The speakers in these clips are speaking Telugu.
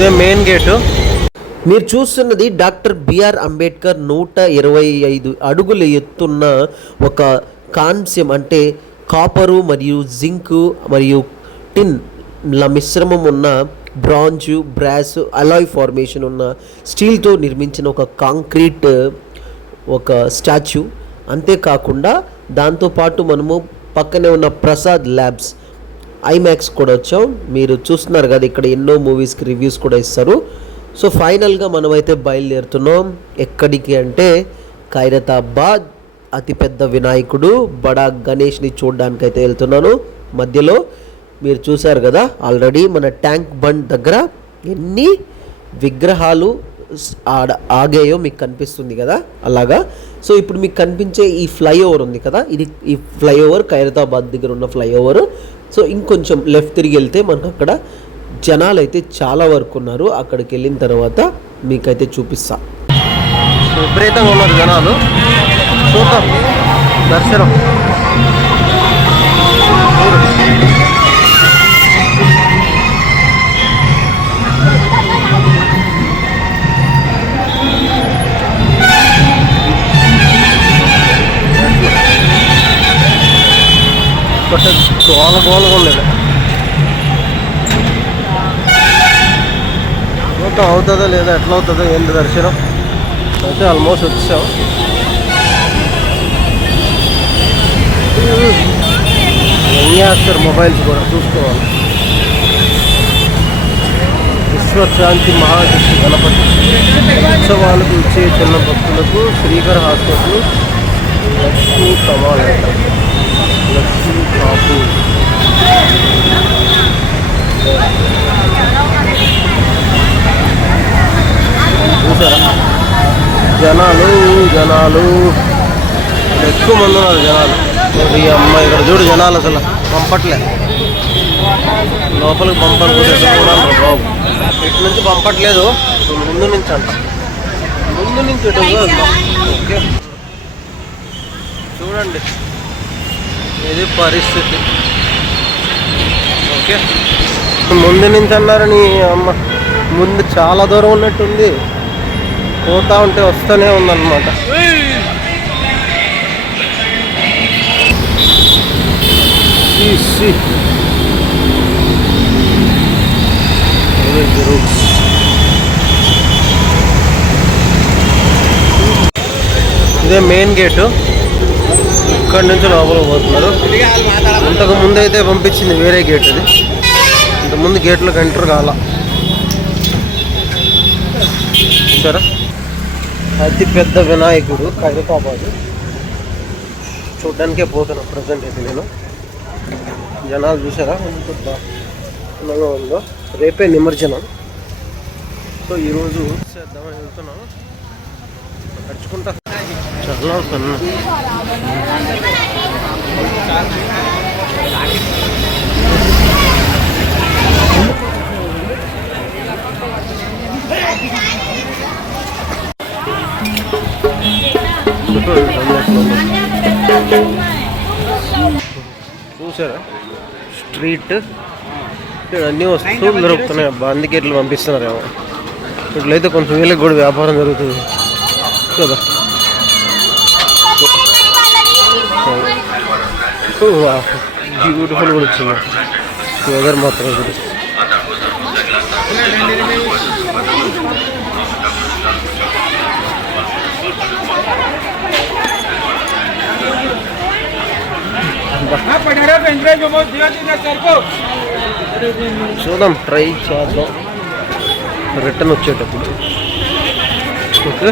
ఇదే మెయిన్ గేటు. మీరు చూస్తున్నది డాక్టర్ బిఆర్ అంబేద్కర్ 125 అడుగులు ఎత్తున్న ఒక కాంస్యం అంటే కాపరు మరియు జింకు మరియు టిన్ మిశ్రమం ఉన్న బ్రాంజు బ్రాస్ అలాయ్ ఫార్మేషన్ ఉన్న స్టీల్తో నిర్మించిన ఒక కాంక్రీట్ ఒక స్టాచ్యూ. అంతేకాకుండా దాంతోపాటు మనము పక్కనే ఉన్న ప్రసాద్ ల్యాబ్స్ ఐమాక్స్ కూడా వచ్చాం. మీరు చూస్తున్నారు కదా, ఇక్కడ ఎన్నో మూవీస్కి రివ్యూస్ కూడా ఇస్తారు. సో ఫైనల్గా మనమైతే బయలుదేరుతున్నాం. ఎక్కడికి అంటే ఖైరతాబాద్ అతిపెద్ద వినాయకుడు బడా గణేష్ని చూడడానికైతే వెళ్తున్నాను. మధ్యలో మీరు చూశారు కదా ఆల్రెడీ మన ట్యాంక్ బండ్ దగ్గర ఎన్ని విగ్రహాలు ఆగాయో మీకు కనిపిస్తుంది కదా అలాగా. సో ఇప్పుడు మీకు కనిపించే ఈ ఫ్లైఓవర్ ఉంది కదా, ఇది ఈ ఫ్లైఓవర్ ఖైరతాబాద్ దగ్గర ఉన్న ఫ్లైఓవర్. సో ఇంకొంచెం లెఫ్ట్ తిరిగి వెళ్తే మనకు అక్కడ జనాలు అయితే చాలా వరకు ఉన్నారు. అక్కడికి వెళ్ళిన తర్వాత మీకైతే చూపిస్తా. విపరీతంగా ఉన్నారు జనాలు. చూద్దాం దర్శనం. గోలగా ఉండేది. మొత్తం అవుతుందో లేదా, ఎట్లా అవుతుందో ఏంటి దర్శనం. అయితే ఆల్మోస్ట్ వచ్చాం. ఏం చేస్తారు మొబైల్స్ కూడా చూసుకోవాలి. విశ్వశాంతి మహాశక్తి గణపతి ఉత్సవాలకు ఇచ్చే చిన్న భక్తులకు శ్రీకర్ హాస్పిటల్ లక్ష్మీ కమాల్ లక్ష్మీ కాపు చూసారా జనాలు ఎక్కువ మంది ఉన్నారు జనాలు. ఈ అమ్మాయి ఇక్కడ చూడు జనాలు అసలు పంపట్లే, లోపలికి పంపని కూడా బాబు. ఇటు నుంచి పంపట్లేదు, ముందు నుంచి అంట, ముందు నుంచి ఇటు. ఓకే చూడండి ఇది పరిస్థితి. ఓకే ముందు నుంచి అన్నారని అమ్మ, ముందు చాలా దూరం ఉన్నట్టుంది. పోతా ఉంటే వస్తూనే ఉందన్నమాట. ఇదే మెయిన్ గేటు. ఇక్కడి నుంచి లోపలికి పోతున్నారు. ఇంతకు ముందు అయితే పంపించింది వేరే గేట్. ఇది ఇంతకుముందు గేట్లోకి ఎంటర్ కావాల. చూసారా అతి పెద్ద వినాయకుడు ఖైరతాబాద్ చూడ్డానికే పోతున్నా ప్రజెంట్ అయితే నేను. జనాలు చూసారా ఎంత దారుణంగా ఉందో. రేపే నిమజ్జనం. సో ఈరోజు చేద్దామని వెళ్తున్నాను. నడుచుకుంటా చాలా సన్న చూసారా స్ట్రీట్. ఇక్కడ అన్ని వస్తువులు దొరుకుతున్నాయి అబ్బా, అందుకే ఇట్లా పంపిస్తున్నారేమో. ఇట్లయితే కొంచెం వీళ్ళకి కూడా వ్యాపారం జరుగుతుంది కదా. బ్యూటిఫుల్ కూడా వచ్చింది వెదర్ మాత్రం కూడా. చూద్దాం, ట్రై చేద్దాం రిటర్న్ వచ్చేటప్పుడు. ఓకే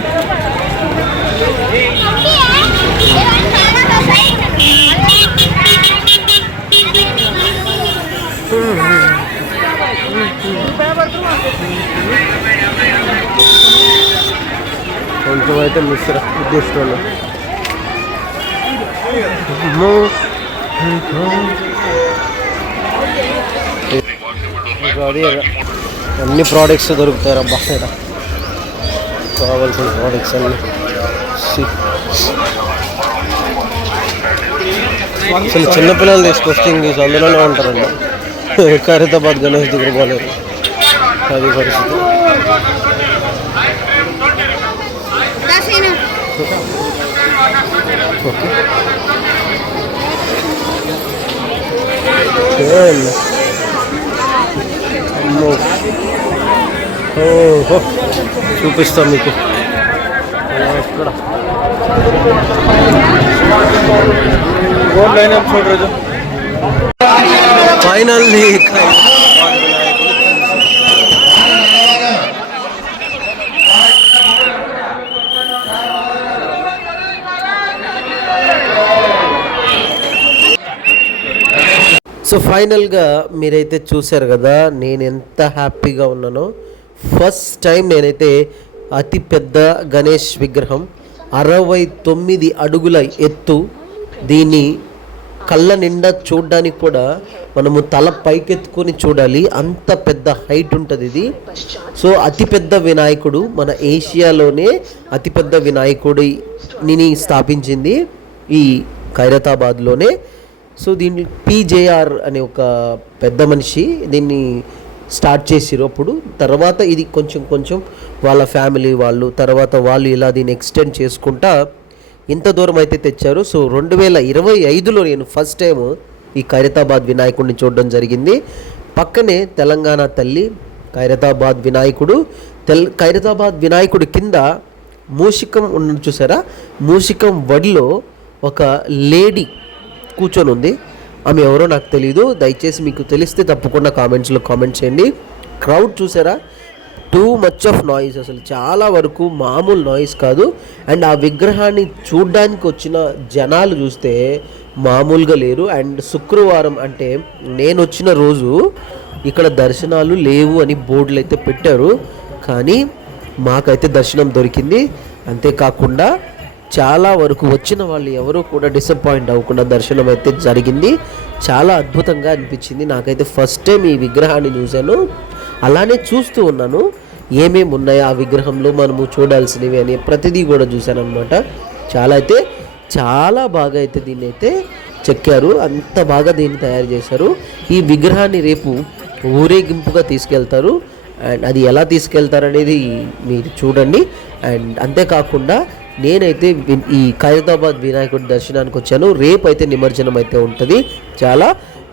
కొంచెం అయితే మిశ్ర ఉద్దేశంలో అది అన్ని ప్రోడక్ట్స్ దొరుకుతాయి అబ్బా. కావాల్సిన ప్రోడక్ట్స్ అన్నీ. అసలు చిన్నపిల్లలు తీసుకొస్తే ఇంగ్లీష్ అందులోనే ఉంటారండి. ఖైరతాబాద్ గణేష్ దగ్గర పోలేదు. అది పరిస్థితి. ఓహో చూపిస్తాం మీకు ఇక్కడ ఫైనల్లీ సో ఫైనల్గా మీరైతే చూశారు కదా నేను ఎంత హ్యాపీగా ఉన్నానో. ఫస్ట్ టైం నేనైతే అతి పెద్ద గణేష్ విగ్రహం 69 అడుగుల ఎత్తు. దీన్ని కళ్ళ నిండా చూడడానికి కూడా మనము తల పైకెత్తుకొని చూడాలి, అంత పెద్ద హైట్ ఉంటుంది ఇది. సో అతిపెద్ద వినాయకుడు, మన ఏషియాలోనే అతిపెద్ద వినాయకుడిని స్థాపించింది ఈ ఖైరతాబాద్లోనే. సో దీన్ని పీజేఆర్ అనే ఒక పెద్ద మనిషి దీన్ని స్టార్ట్ చేసిరు. అప్పుడు తర్వాత ఇది కొంచెం కొంచెం వాళ్ళ ఫ్యామిలీ వాళ్ళు ఇలా దీన్ని ఎక్స్టెండ్ చేసుకుంటా ఇంత దూరం అయితే తెచ్చారు. సో 2025లో నేను ఫస్ట్ టైం ఈ ఖైరతాబాద్ వినాయకుడిని చూడడం జరిగింది. పక్కనే తెలంగాణ తల్లి ఖైరతాబాద్ వినాయకుడు. ఖైరతాబాద్ వినాయకుడి కింద మూషికం ఉన్నది చూసారా, మూషికం వడిలో ఒక లేడీ కూర్చొని ఉంది. ఆమె ఎవరో నాకు తెలీదు, దయచేసి మీకు తెలిస్తే తప్పకుండా కామెంట్స్లో కామెంట్ చేయండి. క్రౌడ్ చూసారా, టూ మచ్ ఆఫ్ నాయిస్, అసలు చాలా వరకు మామూలు నాయిస్ కాదు. అండ్ ఆ విగ్రహాన్ని చూడ్డానికి వచ్చిన జనాలు చూస్తే మామూలుగా లేరు. అండ్ శుక్రవారం అంటే నేను వచ్చిన రోజు ఇక్కడ దర్శనాలు లేవు అని బోర్డులు అయితే పెట్టారు, కానీ మాకైతే దర్శనం దొరికింది. అంతేకాకుండా చాలా వరకు వచ్చిన వాళ్ళు ఎవరూ కూడా డిసప్పాయింట్ అవ్వకుండా దర్శనం అయితే జరిగింది. చాలా అద్భుతంగా అనిపించింది నాకైతే. ఫస్ట్ టైం ఈ విగ్రహాన్ని చూశాను, అలానే చూస్తూ ఉన్నాను ఏమేమి ఉన్నాయో ఆ విగ్రహంలో మనము చూడాల్సినవి అని ప్రతిదీ కూడా చూశాను అనమాట. చాలా బాగా అయితే దీన్ని అయితే చెక్కారు, అంత బాగా దీన్ని తయారు చేశారు. ఈ విగ్రహాన్ని రేపు ఊరేగింపుగా తీసుకెళ్తారు. అండ్ అది ఎలా తీసుకెళ్తారనేది మీరు చూడండి. అండ్ అంతేకాకుండా నేనైతే ఈ ఖైరతాబాద్ వినాయకుడి దర్శనానికి వచ్చాను. రేపు అయితే నిమజ్జనం అయితే ఉంటుంది, చాలా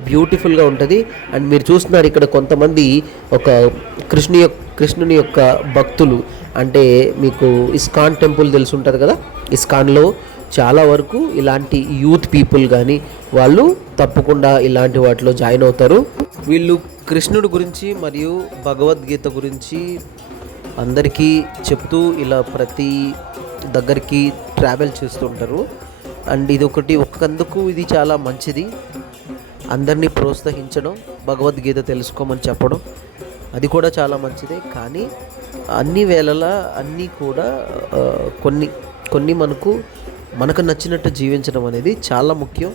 బ్యూటిఫుల్గా ఉంటుంది. అండ్ మీరు చూస్తున్నారు ఇక్కడ కొంతమంది ఒక కృష్ణుని యొక్క భక్తులు, అంటే మీకు ఇస్కాన్ టెంపుల్ తెలిసి ఉంటుంది కదా, ఇస్కాన్లో చాలా వరకు ఇలాంటి యూత్ పీపుల్ కానీ వాళ్ళు తప్పకుండా ఇలాంటి వాటిలో జాయిన్ అవుతారు. వీళ్ళు కృష్ణుడి గురించి మరియు భగవద్గీత గురించి అందరికీ చెప్తూ ఇలా ప్రతి దగ్గరికి ట్రావెల్ చేస్తుంటారు. అండ్ ఇది ఒకందుకు ఇది చాలా మంచిది, అందరినీ ప్రోత్సహించడం, భగవద్గీత తెలుసుకోమని చెప్పడం, అది కూడా చాలా మంచిదే. కానీ అన్ని వేళలా అన్నీ కూడా కొన్ని మనకు నచ్చినట్టు జీవించడం అనేది చాలా ముఖ్యం.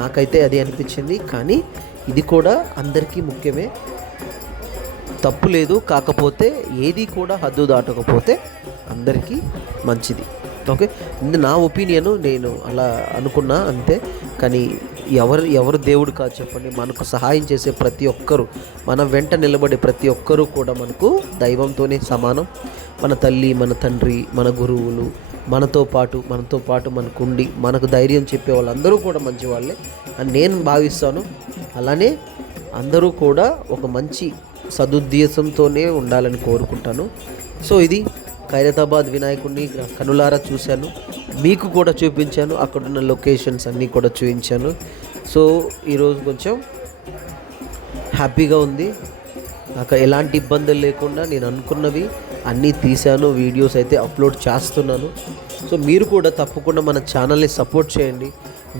నాకైతే అది అనిపించింది. కానీ ఇది కూడా అందరికీ ముఖ్యమే, తప్పు లేదు. కాకపోతే ఏది కూడా హద్దు దాటకపోతే అందరికీ మంచిది. ఓకే, ఇది నా ఒపీనియను, నేను అలా అనుకున్నా అంతే. కానీ ఎవరు దేవుడు కాదు చెప్పండి. మనకు సహాయం చేసే ప్రతి ఒక్కరు, మన వెంట నిలబడే ప్రతి ఒక్కరూ కూడా మనకు దైవంతోనే సమానం. మన తల్లి, మన తండ్రి, మన గురువులు, మనతో పాటు మనకుండి మనకు ధైర్యం చెప్పే వాళ్ళందరూ కూడా మంచి వాళ్ళే అని నేను భావిస్తాను. అలానే అందరూ కూడా ఒక మంచి సదుద్దేశంతోనే ఉండాలని కోరుకుంటాను. సో ఇది ఖైరతాబాద్ వినాయకుడిని కనులారా చూశాను, మీకు కూడా చూపించాను, అక్కడున్న లొకేషన్స్ అన్నీ కూడా చూపించాను. సో ఈరోజు కొంచెం హ్యాపీగా ఉంది, నాకు ఎలాంటి ఇబ్బందులు లేకుండా నేను అనుకున్నవి అన్నీ తీశాను, వీడియోస్ అయితే అప్లోడ్ చేస్తున్నాను. సో మీరు కూడా తప్పకుండా మన ఛానల్ని సపోర్ట్ చేయండి,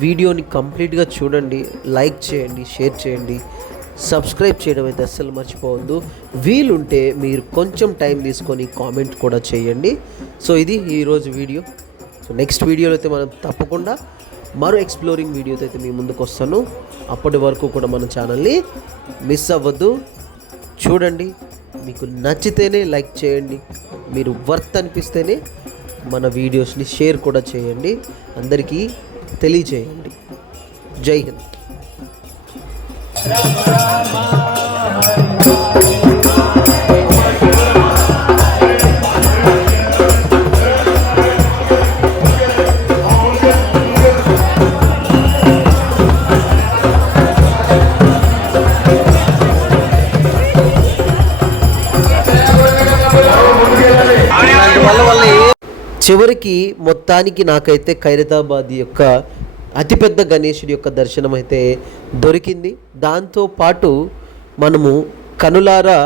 వీడియోని కంప్లీట్గా చూడండి, లైక్ చేయండి, షేర్ చేయండి, సబ్స్క్రైబ్ చేయడం అయితే అస్సలు మర్చిపోవద్దు. వీలుంటే మీరు కొంచెం టైం తీసుకొని కామెంట్ కూడా చేయండి. సో ఇది ఈరోజు వీడియో. సో నెక్స్ట్ వీడియోలో అయితే మనం తప్పకుండా మరో ఎక్స్ప్లోరింగ్ వీడియోతో అయితే మీ ముందుకు వస్తాను. అప్పటి వరకు కూడా మన ఛానల్ని మిస్ అవ్వద్దు, చూడండి. మీకు నచ్చితేనే లైక్ చేయండి, మీరు వర్త్ అనిపిస్తేనే మన వీడియోస్ని షేర్ కూడా చేయండి, అందరికీ తెలియచేయండి. జై హింద్. రామ రామ చివరికి మొత్తానికి నాకైతే ఖైరతాబాద్ యొక్క అతిపెద్ద గణేశుడి యొక్క దర్శనం అయితే దొరికింది. దాంతోపాటు మనము కనులారా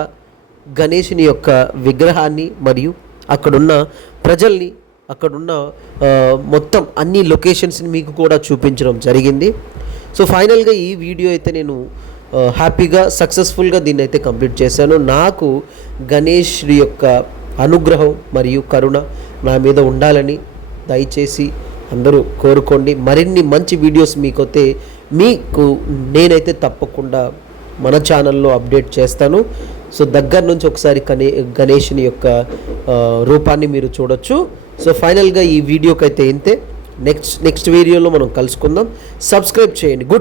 గణేశుని యొక్క విగ్రహాన్ని మరియు అక్కడున్న ప్రజల్ని, అక్కడున్న మొత్తం అన్ని లొకేషన్స్ని మీకు కూడా చూపించడం జరిగింది. సో ఫైనల్గా ఈ వీడియో అయితే నేను హ్యాపీగా సక్సెస్ఫుల్గా దీన్ని అయితే కంప్లీట్ చేశాను. నాకు గణేశుడి యొక్క అనుగ్రహం మరియు కరుణ నా మీద ఉండాలని దయచేసి అందరూ కోరుకోండి. మరిన్ని మంచి వీడియోస్ మీకు నేనైతే తప్పకుండా మన ఛానల్లో అప్డేట్ చేస్తాను. సో దగ్గర నుంచి ఒకసారి గణేశుని యొక్క రూపాన్ని మీరు చూడొచ్చు. సో ఫైనల్గా ఈ వీడియోకి అయితే ఇంతే. నెక్స్ట్ వీడియోలో మనం కలుసుకుందాం. సబ్స్క్రైబ్ చేయండి. గుడ్.